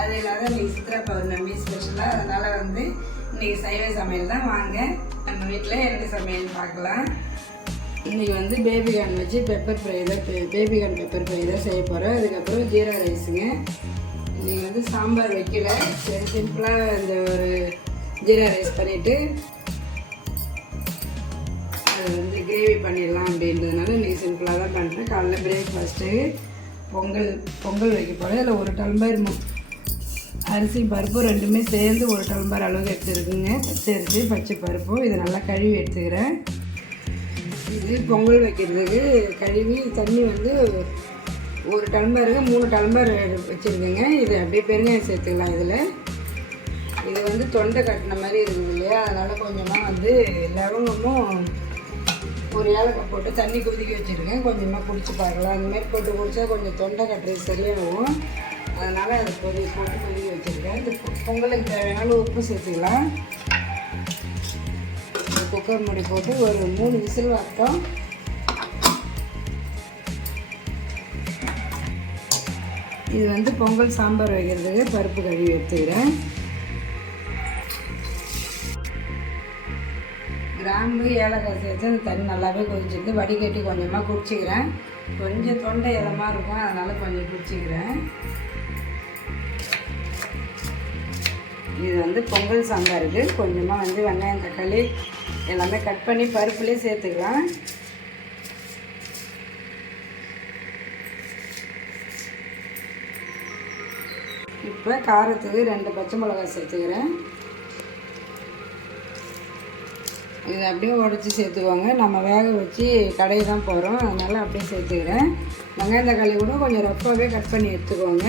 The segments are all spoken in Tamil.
அது இல்லாத இன்னைக்கு சித்ரா பௌர்ணமி ஸ்பெஷலாக அதனால் வந்து இன்னைக்கு சைவ சமையல் தான். வாங்க நம்ம வீட்டில் என்ன சமையல் பார்க்கலாம். இன்றைக்கி வந்து பேபிகார்ன் வச்சு பெப்பர் ஃப்ரை தான் பேபி கார்ன் பெப்பர் ஃப்ரை தான் செய்ய போகிறோம் அதுக்கப்புறம் ஜீரா ரைஸுங்க. இன்றைக்கி வந்து சாம்பார் வைக்கல. சரி சிம்பிளாக இந்த ஒரு ஜீரா ரைஸ் பண்ணிவிட்டு அது வந்து கிரேவி பண்ணிடலாம் அப்படின்றதுனால இன்றைக்கி சிம்பிளாக தான் பண்ணுறேன் காலைல பிரேக்ஃபாஸ்ட்டு பொங்கல் பொங்கல் வைக்க போகிறேன் அதில் ஒரு டம்ளர் அரிசி பருப்பு ரெண்டுமே சேர்ந்து ஒரு டம்ளர் அளவுக்கு எடுத்துருக்குங்க. பச்சை பச்சை பருப்பும் இதை நல்லா கழுவி எடுத்துக்கிறேன். இது பொங்கல் வைக்கிறதுக்கு கழுவி தண்ணி வந்து ஒரு டம்ளருக்கு மூணு டம்ளர் வச்சுருக்குங்க. இது அப்படியே பெருங்காயம் சேர்த்துக்கலாம் இதில். இது வந்து தொண்டை கட்டின மாதிரி இருக்குது இல்லையா? அதனால் கொஞ்சமாக வந்து லவங்கமும் ஒரு ஏலக்காய் போட்டு தண்ணி கொதிக்க வச்சுருக்கேன். கொஞ்சமாக குடிச்சு பார்க்கலாம். அந்த மாதிரி போட்டு குடிச்சா கொஞ்சம் தொண்டை கட்டுறது சரியாகும். அதனால் அதை கொதி போட்டு கொதிக்க இந்த பொங்கலுக்கு தேவையான உப்பு சேர்த்துக்கலாம். இந்த குக்கர் மூடி போட்டு ஒரு மூணு விசில் வரட்டும் இது வந்து பொங்கல் சாம்பார் வைக்கிறதுக்கு பருப்பு கழுவி எடுத்துக்கிறேன். கிராம்பு ஏலக்காய் சேர்த்து அந்த தண்ணி நல்லாவே கொதிச்சிருந்து வடிகட்டி கொஞ்சமாக குடிச்சிக்கிறேன். கொஞ்சம் தொண்டை இதமாக இருக்கும் அதனால் கொஞ்சம் குடிச்சிக்கிறேன். இது வந்து பொங்கல் சாம்பாருக்கு கொஞ்சமாக வந்து வெங்காயம் தக்காளி எல்லாமே கட் பண்ணி பருப்புலேயே சேர்த்துக்கலாம். இப்போ காரத்துக்கு ரெண்டு பச்சை மிளகாய் சேர்த்துக்கிறேன். இது அப்படியே உடச்சி சேர்த்துக்கோங்க. நம்ம வேக வச்சு கடையை தான் போகிறோம் அதனால் அப்படியே சேர்த்துக்கிறேன். வெங்காயம் தக்காளி கூட கொஞ்சம் ரஃப்பாகவே கட் பண்ணி எடுத்துக்கோங்க.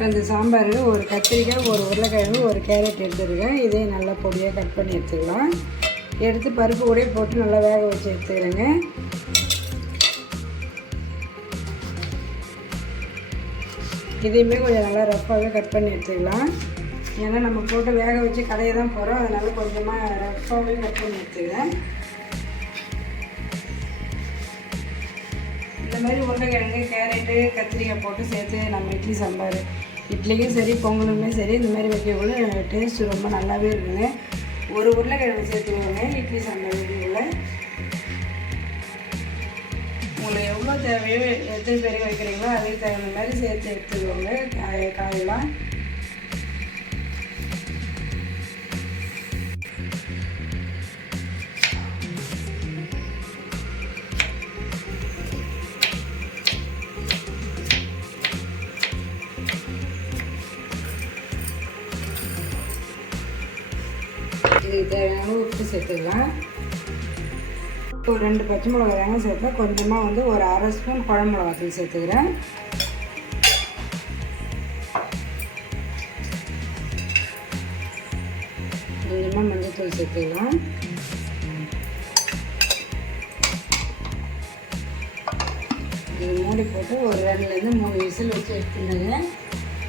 இப்போ இந்த சாம்பார் ஒரு கத்திரிக்காய் ஒரு உருளைக்கிழங்கு ஒரு கேரட் எடுத்துருக்கேன். இதே நல்லா பொடியாக கட் பண்ணி எடுத்துக்கலாம். எடுத்து பருப்பு கூட போட்டு நல்லா வேக வச்சு எடுத்துக்கிறேங்க. இதையுமே கொஞ்சம் நல்லா ரஃப்பாகவே கட் பண்ணி எடுத்துக்கலாம். ஏன்னா நம்ம போட்டு வேக வச்சு கடையை தான் போகிறோம் அதனால் கொஞ்சமாக ரஃப்பாகவே கட் பண்ணி எடுத்துக்கிறேன். இந்த மாதிரி உருளைக்கிழங்கு கேரட்டு கத்திரிக்காய் போட்டு சேர்த்து நம்ம இட்லி சாம்பார் இட்லிக்கும் சரி பொங்கலுமே சரி இந்த மாதிரி வைக்கக்குள்ள டேஸ்ட் ரொம்ப நல்லாவே இருக்குங்க. ஒரு உருளைக்கிழங்கு சேர்த்துக்கோங்க இட்லி சாம்பார் வைக்கக்குள்ள உங்களுக்கு எவ்வளோ தேவையோ எத்தனை பேர் வைக்கிறீங்களோ அதுக்கு தகுந்த மாதிரி சேர்த்து எடுத்துக்கோங்க. காய காயெல்லாம். சேர்த்துக்கலாம். ஒரு ரெண்டு பச்சை மிளகா தாங்க சேர்த்தேன் கொஞ்சமாக வந்து ஒரு அரை ஸ்பூன் குழம்பு மிளகாத்தூள் சேர்த்துக்கிறேன். கொஞ்சமாக மஞ்சள்தூள் சேர்த்துக்கலாம். இது மூடி போட்டு ஒரு ரெண்டுலேருந்து மூணு விசில் வச்சு எடுத்துருந்தேங்க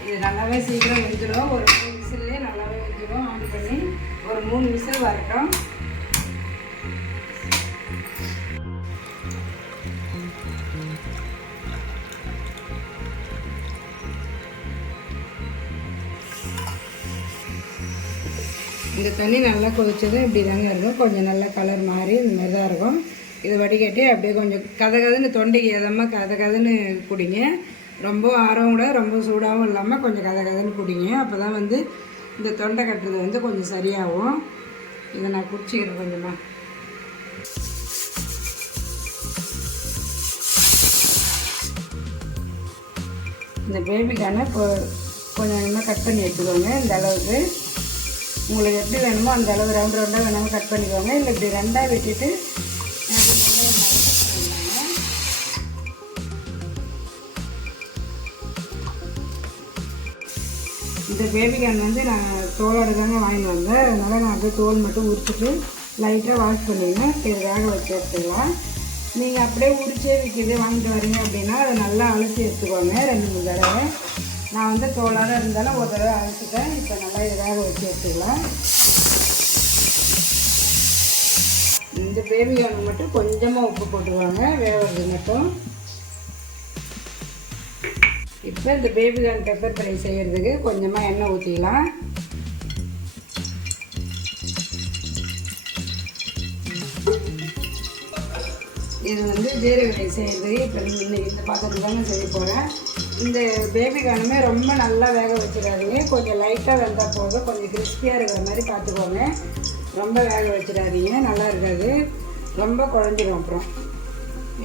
இது நல்லாவே சீக்கிரம் வெந்துடும் ஒரு மூணு விசில்லே நல்லாவே வெந்துடும் ஆன் பண்ணி ஒரு மூணு விசில் வரட்டும். இந்த தண்ணி நல்லா கொதிச்சதும் இப்படி தாங்க இருக்கும். கொஞ்சம் நல்லா கலர் மாறி இந்த மாதிரி தான் இருக்கும். இது வடிகட்டி அப்படியே கொஞ்சம் கதை கதன்னு தொண்டைக்கு எதமாக கதை கதன்னு குடிங்க ரொம்ப ஆரவும் கூட ரொம்ப சூடாகவும் இல்லாமல் கொஞ்சம் கதை கதன்னு குடிங்க அப்போ தான் வந்து இந்த தொண்டை கட்டுறது வந்து கொஞ்சம் சரியாகும். இதை நான் குடிச்சிக்கிறேன் கொஞ்சமாக இந்த பேபிக்கான இப்போ கொஞ்சம் கொஞ்சமாக கட் பண்ணி எடுத்துக்கோங்க. இந்த அளவுக்கு. உங்களுக்கு எப்படி வேணுமோ அந்த அளவு ரவுண்ட் ரவுண்டாக வேணாலும் கட் பண்ணிக்கோங்க. இல்லை இப்படி ரெண்டாக வெட்டிட்டு இந்த பேபிகான் வந்து நான் தோலோட தாங்க வாங்கிட்டு வந்தேன். அதனால் நான் அப்படியே தோல் மட்டும் உரிச்சிட்டு லைட்டாக வாஷ் பண்ணிடுவேன் சரி வேக வச்சு எடுத்துக்கலாம். நீங்கள் அப்படியே உரிச்சே விற்கிது வாங்கிட்டு வரீங்க அப்படின்னா அதை நல்லா அலசி எடுத்துக்கோங்க. ரெண்டு மூணு தடவை. நான் வந்து தோலோட இருந்தாலும் ஒரு தடவை அரைச்சிட்டேன். இப்போ நல்லா இதாக வேக வச்சு எடுத்துக்கலாம். இந்த பேபிகான் மட்டும் கொஞ்சமாக உப்பு போட்டுக்கோங்க. வேகிறது மட்டும். இப்போ இந்த பேபிகார்ன் பெப்பர் ஃப்ரை செய்கிறதுக்கு கொஞ்சமாக எண்ணெய் ஊற்றிக்கலாம் இது வந்து ஜீரக ரைஸ் செய்கிறது இப்போ இன்னைக்கு இந்த பாத்திரத்தில் தாங்க செய்ய போகிறேன் இந்த பேபி கானுமே ரொம்ப நல்லா வேக வச்சிடாதீங்க. கொஞ்சம் லைட்டாக வெந்தால் போதும். கொஞ்சம் கிறிஸ்பியாக இருக்கிற மாதிரி பார்த்துக்கோங்க. ரொம்ப வேக வச்சிடாதீங்க. நல்லா இருக்காது. ரொம்ப குழஞ்சிரும் அப்புறம்.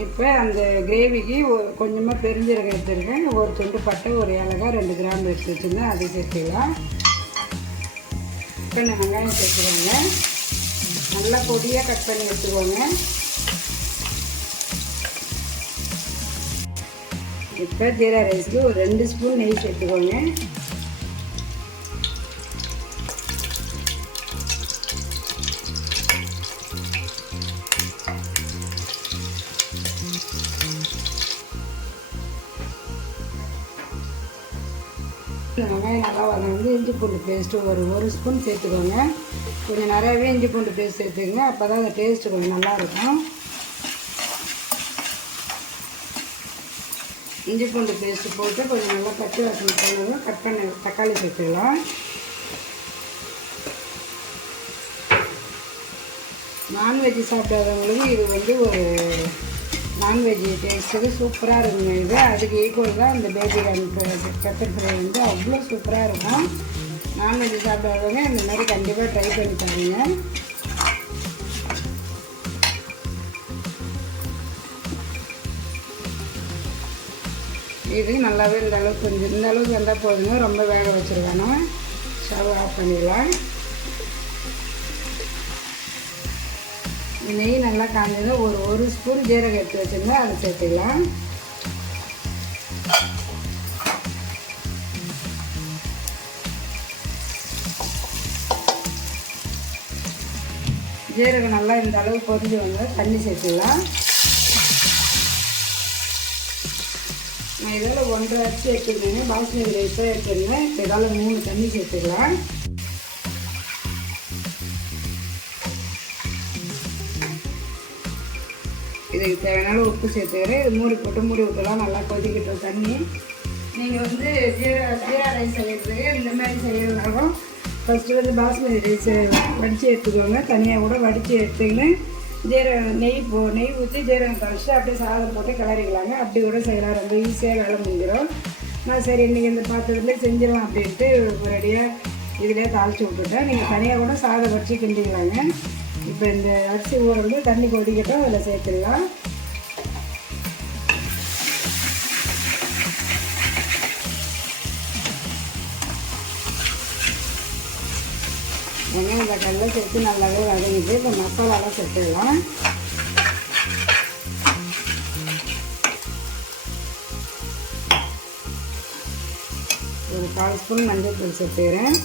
இப்போ அந்த கிரேவிக்கு கொஞ்சமாக பெருஞ்சீரகம் எடுத்துருக்கேன். ஒரு துண்டு பட்டை ஒரு ஏலக்காய் ரெண்டு கிராம் எடுத்து வச்சுருந்தேன் அதை சேர்த்துக்கலாம். இப்போ நான் வெங்காயம் சேர்த்துக்கோங்க. நல்லா பொடியாக கட் பண்ணி எடுத்துக்கோங்க. இப்போ ஜீரா ரைஸ்க்கு ஒரு ரெண்டு ஸ்பூன் நெய் சேர்த்துக்கோங்க. வெங்காயம் நல்லா வதங்கி இஞ்சி பூண்டு பேஸ்ட்டு ஒரு ஒரு ஸ்பூன் சேர்த்துக்கோங்க. கொஞ்சம் நிறையாவே இஞ்சி பூண்டு பேஸ்ட் சேர்த்துக்கோங்க. அப்போ தான் அந்த டேஸ்ட்டு கொஞ்சம் நல்லாயிருக்கும் இஞ்சி பூண்டு பேஸ்ட்டு போட்டு கொஞ்சம் நல்லா பச்சை வாசனை போகணும் கட் பண்ண தக்காளி சேர்த்துக்கலாம். நான்வெஜ் சாப்பிடாதவங்களுக்கு இது வந்து ஒரு நான்வெஜ் டேஸ்ட்டுக்கு சூப்பராக இருக்குங்க இது. அதுக்கு ஈக்குவல் தான் இந்த பேபி பெப்பர் ஃப்ரை வந்து அவ்வளோ சூப்பராக இருக்கும். நான்வெஜ் சாப்பிடாதவங்க இந்த மாதிரி கண்டிப்பாக ட்ரை பண்ணி பாருங்கள் இது நல்லாவே இந்த அளவுக்கு கொஞ்சம் இந்த அளவுக்கு வந்தால் போதுங்க. ரொம்ப வேக வச்சுருவேணும் ஸ்டவ் ஆஃப் பண்ணிடலாம். நெய் நல்லா காஞ்சது ஒரு ஒரு ஸ்பூன் ஜீரகம் எடுத்து வச்சுருந்தா அதை சேர்த்துக்கலாம். ஜீரகம் நல்லா இந்த அளவு பொரிஞ்சு வந்து தண்ணி சேர்த்துக்கலாம். நான் இதில் ஒன்றரை அரிசி எடுத்துருந்தேங்க பாஸ்மதி ரைஸாக எடுத்துருந்தேன் இப்போ இதால் மூணு தண்ணி சேர்த்துக்கலாம். இதுக்கு தேவையான உப்பு சேர்த்துக்கிறேன். இது மூடி போட்டு மூடி விட்டுலாம் நல்லா கொதிக்கட்டும் தண்ணி. நீங்கள் வந்து ஜீரா ஜீரா ரைஸ் செய்யறதுக்கு இந்த மாதிரி செய்யறதுனாலும் ஃபஸ்ட்டு வந்து பாஸ்மதி ரைஸ் வடித்து எடுத்துக்கோங்க. தனியாக கூட வடித்து எடுத்துக்கின்னு ஜீரகம் நெய் போ நெய் ஊற்றி ஜீரகம் கழிச்சு அப்படியே சாதம் போட்டு கிளறிக்கலாங்க. அப்படி கூட செய்யலாம். ரொம்ப ஈஸியாக வேலை முடிஞ்சிடும் நான் சரி இன்றைக்கி இந்த பாத்திரத்துலேயே செஞ்சிடலாம் அப்படின்ட்டு ஒரேடியாக இதிலே தாளித்து விட்டுட்டேன். நீங்கள் தனியாக கூட சாதம் வச்சு கிண்டிக்கலாங்க. இப்போ இந்த அரிசி வந்து தண்ணி கொதிக்கட்டும் அதில் சேர்த்துடலாம். வெங்காயம் தக்காளிலாம் சேர்த்து நல்லாவே வதங்கிட்டு இப்போ மசாலாலாம் சேர்த்துடலாம். ஒரு கால் ஸ்பூன் மஞ்சள் தூள் சேர்த்துக்கிறேன்.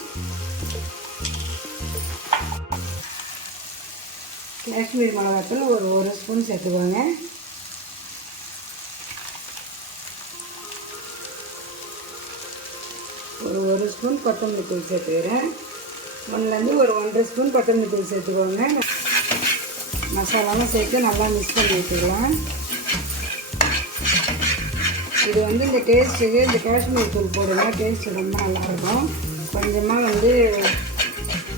காஷ்மீர் மிளகாத்தூள் ஒரு ஒரு ஸ்பூன் சேர்த்துக்கோங்க. ஒரு ஒரு ஸ்பூன் கொத்தமல்லி தூள் சேர்த்துக்கிறேன். ஒன்றுலேருந்து ஒரு ஒன்றரை ஸ்பூன் கொத்தமல்லி தூள் சேர்த்துக்கோங்க. மசாலாலாம் சேர்த்து நல்லா மிக்ஸ் பண்ணி வச்சுக்கலாம். இது வந்து இந்த டேஸ்ட்டுக்கு இந்த காஷ்மீர் தூள் போடுங்க. டேஸ்ட்டு ரொம்ப நல்லாயிருக்கும். கொஞ்சமாக வந்து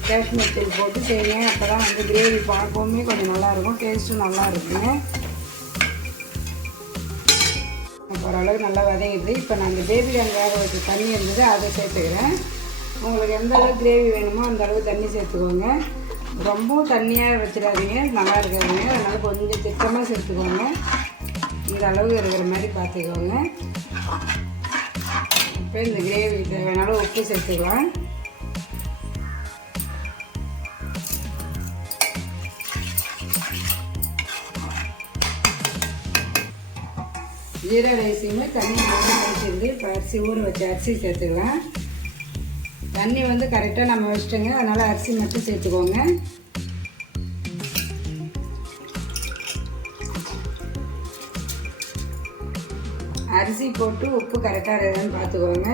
காஷ்மீர் தூள் போட்டு செய்யுங்க அப்போ தான் வந்து கிரேவி பார்க்கவுமே கொஞ்சம் நல்லாயிருக்கும். டேஸ்ட்டும் நல்லா இருக்குங்க ஓரளவுக்கு நல்லா வதங்கிடுது. இப்போ நான் அந்த பேபி அங்கே வேக வச்சு தண்ணி இருந்தது அதை சேர்த்துக்கிறேன். உங்களுக்கு எந்த அளவு கிரேவி வேணுமோ அந்த அளவுக்கு தண்ணி சேர்த்துக்கோங்க. ரொம்பவும் தண்ணியாக வச்சிடாதீங்க. நல்லா இருக்காதுங்க. அதனால் கொஞ்சம் திட்டமாக சேர்த்துக்கோங்க. இந்த அளவுக்கு இருக்கிற மாதிரி பார்த்துக்கோங்க. இப்போ இந்த கிரேவி தேவையான உப்பு சேர்த்துக்கலாம். ஜீரா ரைஸுமே தண்ணி அரிசி இருந்து இப்போ அரிசி ஊற வச்ச அரிசி சேர்த்துக்கலாம். தண்ணி வந்து கரெக்டாக நம்ம வச்சிட்டோங்க. அதனால் அரிசி மட்டும் சேர்த்துக்கோங்க. அரிசி போட்டு உப்பு கரெக்டாக இருக்குதுன்னு பார்த்துக்கோங்க.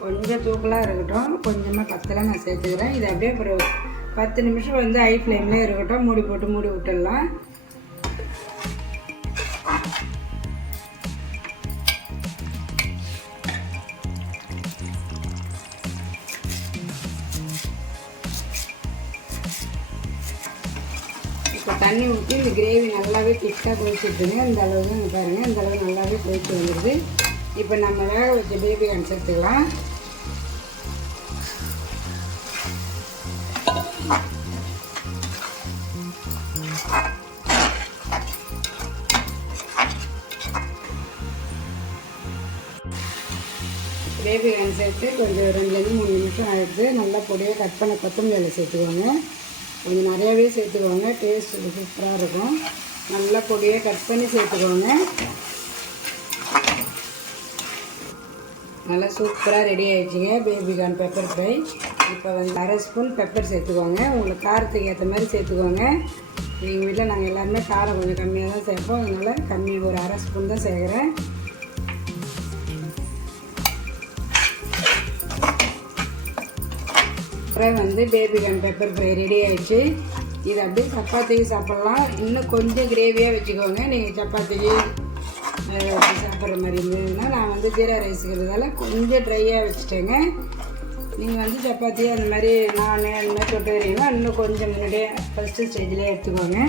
கொஞ்சம் தூக்கலாக இருக்கட்டும். கொஞ்சமாக பத்தலை நான் சேர்த்துக்கிறேன். இது அப்படியே ஒரு பத்து நிமிஷம் வந்து ஹை ஃப்ளேம்லேயே இருக்கட்டும். மூடி போட்டு மூடி விட்டுடலாம். திக்காக கொதிச்சுட்டுங்க இந்த அளவு தான் பாருங்கள் இந்த அளவு நல்லாவே கொதிச்சு வந்துடுது இப்போ நம்ம வேக வச்ச பேபி கார்ன் சேர்த்துக்கலாம் பேபி கார்ன் சேர்த்து கொஞ்சம் ரெண்டுலேருந்து மூணு நிமிஷம் ஆகிடுது நல்லா பொடியாக கட் பண்ண கொத்தமல்லி சேர்த்துக்கோங்க. கொஞ்சம் நிறையாவே சேர்த்துக்கோங்க. டேஸ்ட் சூப்பராக இருக்கும். நல்லா பொடியாக கட் பண்ணி சேர்த்துக்கோங்க. நல்லா சூப்பராக ரெடி ஆகிடுச்சிங்க பேபி கார்ன் பெப்பர் ஃப்ரை இப்போ வந்து அரை ஸ்பூன் பெப்பர் சேர்த்துக்கோங்க. உங்களுக்கு காரத்துக்கு ஏற்ற மாதிரி சேர்த்துக்கோங்க. எங்கள் வீட்டில் நாங்கள் எல்லாருமே காரம் கொஞ்சம் கம்மியாக தான் சேர்ப்போம். அதனால் கம்மி ஒரு அரை ஸ்பூன் தான் சேர்க்குறேன். அப்புறம் வந்து baby corn pepper fry ready ஆகிடுச்சி இது அப்படியே சப்பாத்திக்கு சாப்பிட்லாம். இன்னும் கொஞ்சம் கிரேவியாக வச்சுக்கோங்க. நீங்கள் சப்பாத்திக்கு சாப்பிட்ற மாதிரி இருந்ததுன்னா நான் வந்து ஜீரா ரைஸுக்கிறதால கொஞ்சம் ட்ரையாக வச்சுட்டேங்க. நீங்கள் வந்து சப்பாத்தி அந்த மாதிரி நான் அந்த மாதிரி தொட்டு வரீங்கன்னா இன்னும் கொஞ்சம் முன்னாடியே ஃபஸ்ட்டு ஸ்டேஜ்லேயே எடுத்துக்கோங்க.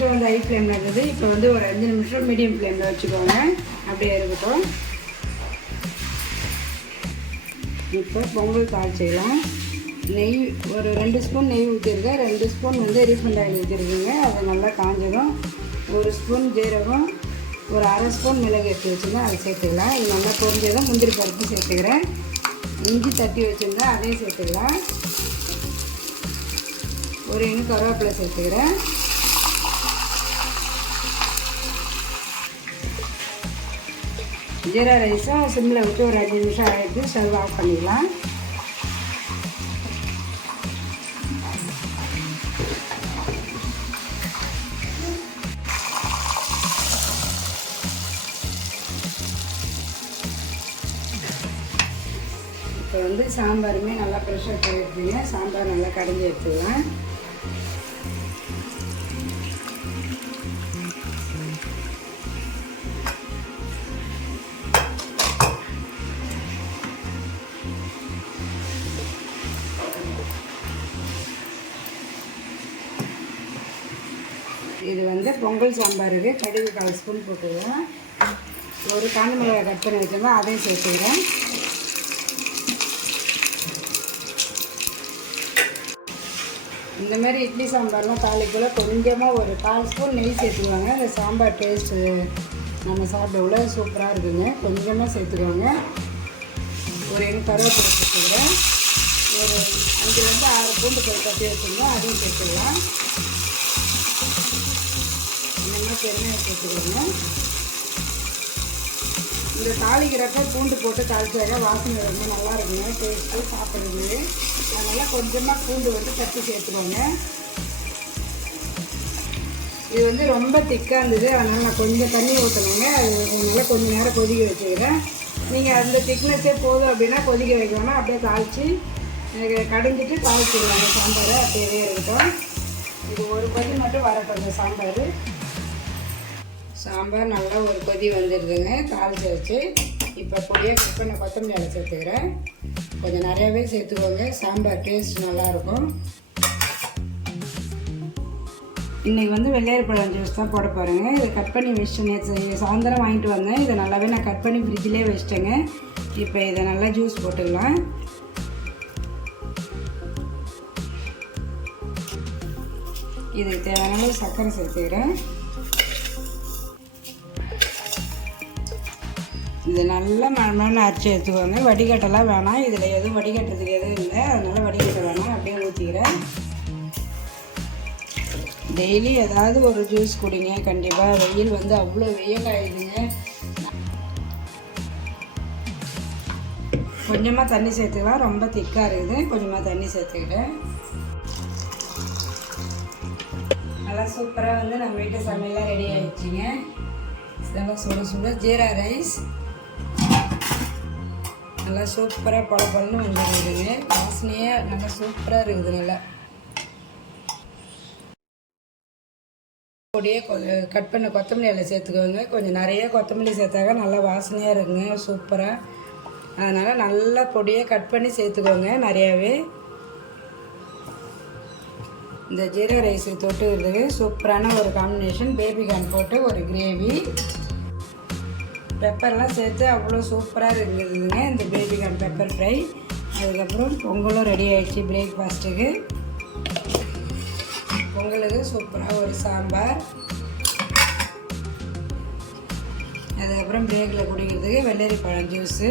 நிமிஷம் வந்து ஹை ஃப்ளேமில் இருந்தது. இப்போ வந்து ஒரு அஞ்சு நிமிஷம் மீடியம் ஃப்ளேமில் வச்சுக்கோங்க. அப்படியே இருக்கட்டும். இப்போ பொங்கல் காய்ச்சலாம் நெய் ஒரு ரெண்டு ஸ்பூன் நெய் ஊற்றிருக்கேன் ரெண்டு ஸ்பூன் வந்து ரீஃபண்ட் ஆயில் ஊற்றிருக்கீங்க அது நல்லா காஞ்சதும் ஒரு ஸ்பூன் ஜீரகம் ஒரு அரை ஸ்பூன் மிளகு எடுத்து வச்சுருந்தேன் அதை சேர்த்துக்கலாம். இது நல்லா பொரிஞ்சதும் முந்திரி பருப்பு சேர்த்துக்கிறேன். இஞ்சி தட்டி வச்சுருந்தேன் அதையும் சேர்த்துக்கலாம். ஒரு இன்னும் கருவேப்பிலை சேர்த்துக்கிறேன். ஜீரா ரைஸும் சிம்மில் விட்டு ஒரு அஞ்சு நிமிஷம் ஆகிட்டு சர்வ் ஆஃப் பண்ணிடலாம் இப்போ வந்து சாம்பாருமே நல்லா ப்ரெஷர் போயிருக்குங்க சாம்பார் நல்லா கடைஞ்சி எடுத்துக்கலாம் பொங்கல் சாம்பாருக்கு கடுகு கால் ஸ்பூன் போட்டுக்கிறேன் ஒரு காஞ்ச மிளகாய் கட் பண்ணி வச்சிருந்தோம் அதையும் சேர்த்துக்கிறேன். இந்த மாதிரி இட்லி சாம்பார்லாம் தாளிக்குள்ள கொஞ்சமாக ஒரு கால் ஸ்பூன் நெய் சேர்த்துக்குவாங்க. அந்த சாம்பார் டேஸ்ட்டு நம்ம சாப்பிட உள்ள சூப்பராக இருக்குங்க. கொஞ்சமாக சேர்த்துக்குவாங்க. ஒரு எண்ணு கருவேப்பிலை சேர்த்துக்கிறேன். ஒரு அஞ்சுலேருந்து ஆறு பூண்டு பல் கட்டி வச்சுருந்தோம் அதையும் சேர்த்துக்கலாம். இந்த சேர்த்துக்கோங்க இந்த தாளிக்கிறப்ப பூண்டு போட்டு தாளிச்சாக்க வாசனை ரொம்ப நல்லா இருக்குங்க. டேஸ்ட்டு சாப்பிட்றது. அதனால் கொஞ்சமாக பூண்டு வந்து தட்டி சேர்த்துக்கோங்க. இது வந்து ரொம்ப திக்காக இருந்தது. அதனால் நான் கொஞ்சம் தண்ணி ஊற்றணுங்க அது அதனால் கொஞ்சம் நேரம் கொதிக்க வச்சுக்கிறேன். நீங்கள் அந்த திக்னஸே போதும் அப்படின்னா கொதிக்க வைக்காமல் அப்படியே தாளித்து கடைஞ்சிட்டு தாளிச்சிடலாம். சாம்பார் சாம்பாரை அப்படியே இருக்கட்டும். இது ஒரு பதி மட்டும் வரட்டும் இந்த சாம்பார். சாம்பார் நல்லா ஒரு கொதி வந்துடுதுங்க தாளிச்சு வச்சு இப்போ பொடியாக கட் பண்ண கொத்தமல்லி இலை சேர்த்துக்கிறேன் கொஞ்சம் நிறையாவே சேர்த்துக்கோங்க. சாம்பார் டேஸ்ட் நல்லாயிருக்கும். இன்றைக்கி வந்து வெள்ளையர் பழம் ஜூஸ் தான் போட பாருங்கள் இதை கட் பண்ணி வச்சுட்டு நேற்று சாயந்தரம் வாங்கிட்டு வந்தேன். இதை நல்லாவே நான் கட் பண்ணி ஃப்ரிட்ஜிலே வச்சிட்டேங்க. இப்போ இதை நல்லா ஜூஸ் போட்டுக்கலாம். இதுக்கு தேவையான சர்க்கரை சேர்த்துக்கிறேன். இது நல்லா மழை அரைச்சி எடுத்துக்கோங்க. வடிகட்டெல்லாம் வேணாம். இதில் எதுவும் வடிகட்டுறதுக்கு எதுவும் இல்லை. அதனால் வடிகட்ட வேணாம். அப்படியே ஊற்றிக்கிறேன் டெய்லி ஏதாவது ஒரு ஜூஸ் குடிங்க. கண்டிப்பாக வெயில் வந்து அவ்வளோ வெயில் ஆகிடுதுங்க கொஞ்சமாக தண்ணி சேர்த்துக்கலாம் ரொம்ப திக்காக இருக்குது. கொஞ்சமாக தண்ணி சேர்த்துக்கிட்டேன் நல்லா சூப்பராக வந்து நம்ம வீட்டு சமையலாம் ரெடி ஆகிடுச்சிங்க இதெல்லாம் சுட சுட ஜீரா ரைஸ். நல்லா சூப்பராக பல பழன்னு வந்துருக்குதுங்க வாசனையே நல்லா சூப்பராக இருக்குது நல்லா. பொடியே கட் பண்ண கொத்தமல்லி இலை சேர்த்துக்கோங்க. கொஞ்சம் நிறைய கொத்தமல்லி சேர்த்தாக்க நல்லா வாசனையாக இருக்குங்க சூப்பராக அதனால் நல்லா பொடியே கட் பண்ணி சேர்த்துக்கோங்க நிறையாவே. இந்த ஜீரக ரைஸுக்கு தொட்டுக்கிறதுக்கு சூப்பரான ஒரு காம்பினேஷன் பேபிகார்ன் போட்டு ஒரு கிரேவி பெப்பர்லாம் சேர்த்து அவ்வளோ சூப்பராக இருந்ததுங்க இந்த பேபிகார்ன் பெப்பர் ஃப்ரை அதுக்கப்புறம் பொங்கலும் ரெடி ஆகிடுச்சு பிரேக்ஃபாஸ்ட்டுக்கு பொங்கலுக்கு சூப்பராக ஒரு சாம்பார். அதுக்கப்புறம் பிரேக்கில் குடிக்கிறதுக்கு வெள்ளரி பழம் ஜூஸு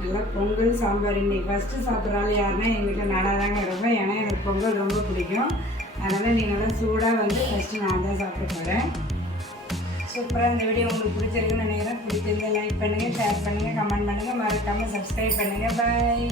நல்லா பொங்கல் சாம்பார். இன்றைக்கி ஃபஸ்ட்டு சாப்பிட்றாலும் யாருன்னா எங்கிட்ட நல்லா தாங்க இருக்கும் ஏன்னா எனக்கு பொங்கல் ரொம்ப பிடிக்கும். அதனால் நீங்களாம் சூடாக வந்து ஃபஸ்ட்டு நான் தான் சாப்பிட்டு போகிறேன் சூப்பராக இந்த வீடியோ உங்களுக்கு பிடிச்சிருக்குன்னு நினைக்கிறேன். பிடிச்சிருந்தா லைக் பண்ணுங்கள் ஷேர் பண்ணுங்கள் கமெண்ட் பண்ணுங்கள் மறக்காமல் சப்ஸ்கிரைப் பண்ணுங்கள் பாய்